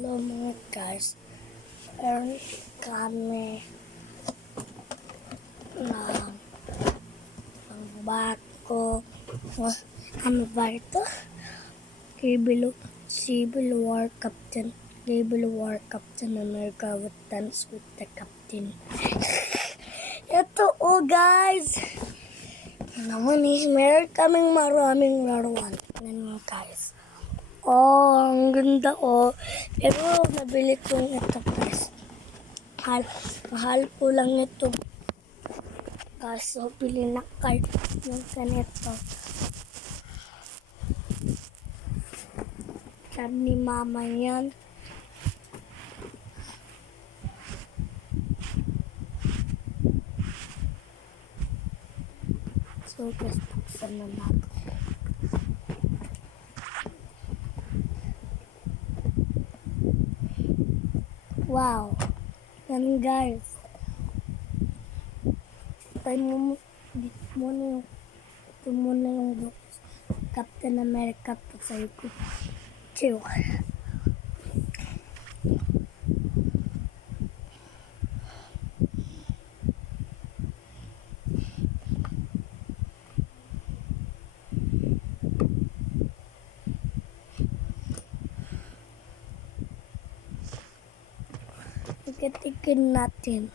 Hello mga guys, meron kami ng barko. Ano ba ito? Civil War Captain. Civil War Captain America with dance with the captain. Ito guys! Naman meron kaming maraming laruan. Ganyan guys. Ang ganda Pero nabili ko ito guys. Mahal ko lang ito. Kaso bili na card yung ganito. Card ni mama yan. So guys, buksan na natin. Wow! Yan guys. Ito muna yung box. Captain America po sa likod. Chill. Tignan natin.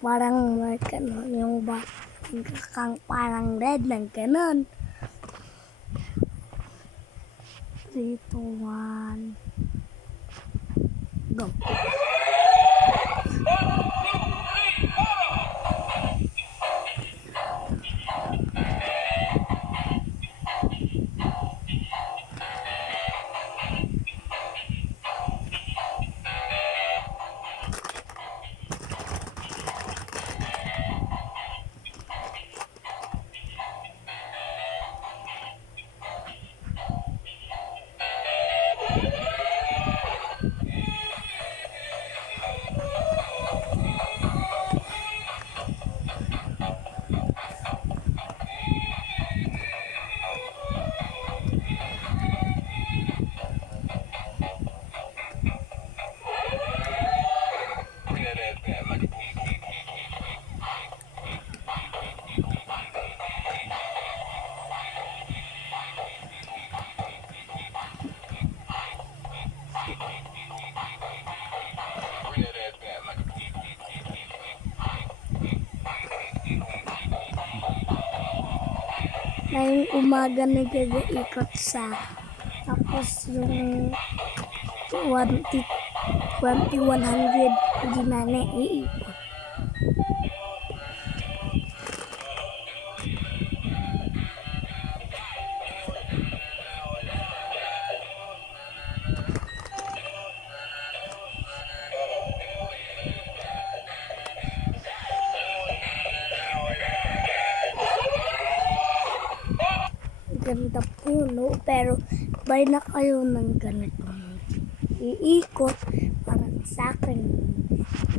Parang may kanon yung parang red lang kanon. 3, 2, 1 go. Ngayong umaga nag-iikot sa tapos yung 2100 hindi na naiikot. Ganda puno, pero buy na kayo ng ganito. Iikot, parang sa akin.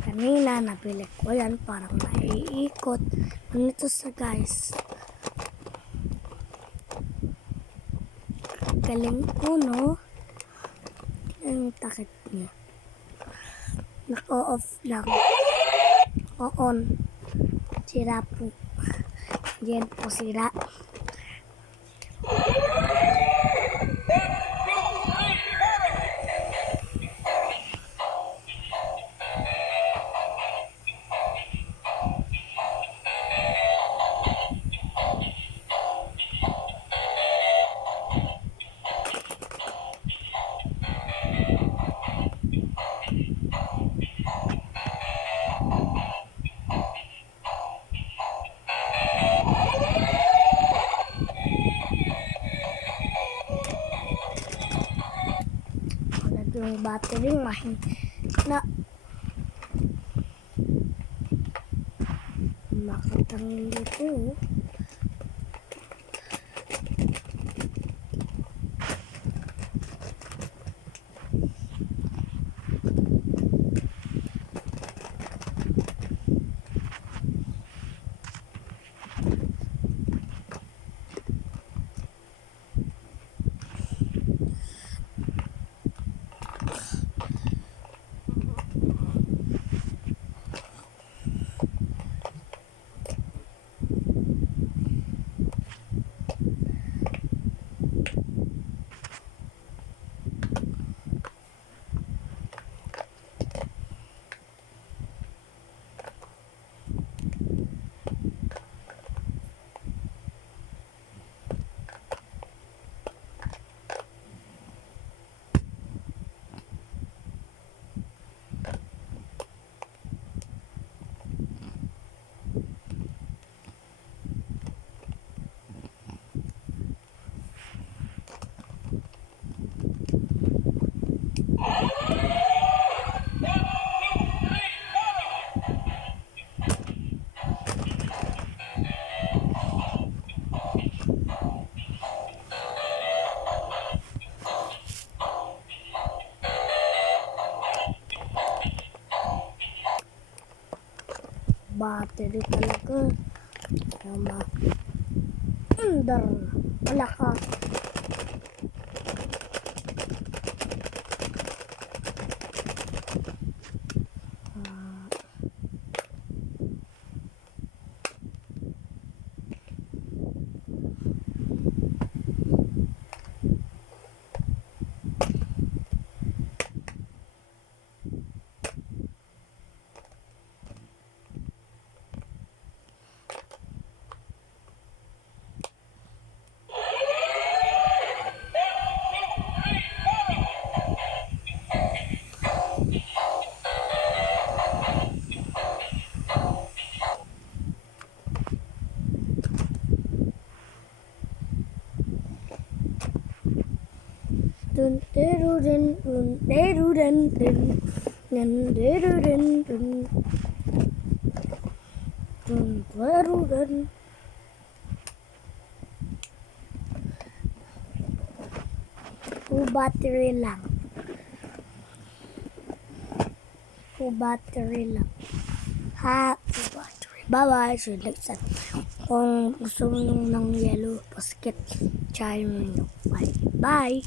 Kanina, nabili ko yan, parang naiikot. Ganito sa guys. Galing puno. Ang takip niya. Naka-off lang. O-on. Sira po. Diyan po sira. Yung battery mahina makatangin dito. battery talaga. Tama. Dar. Wala ka. Dun deru dun dun deru dun dun dun deru dun dun dun deru dun. Full battery lang. Full battery lang. Ha, full battery. Bye-bye. So, next time. Kung gusto mo ng yellow basket, try mo yun. Bye. Bye.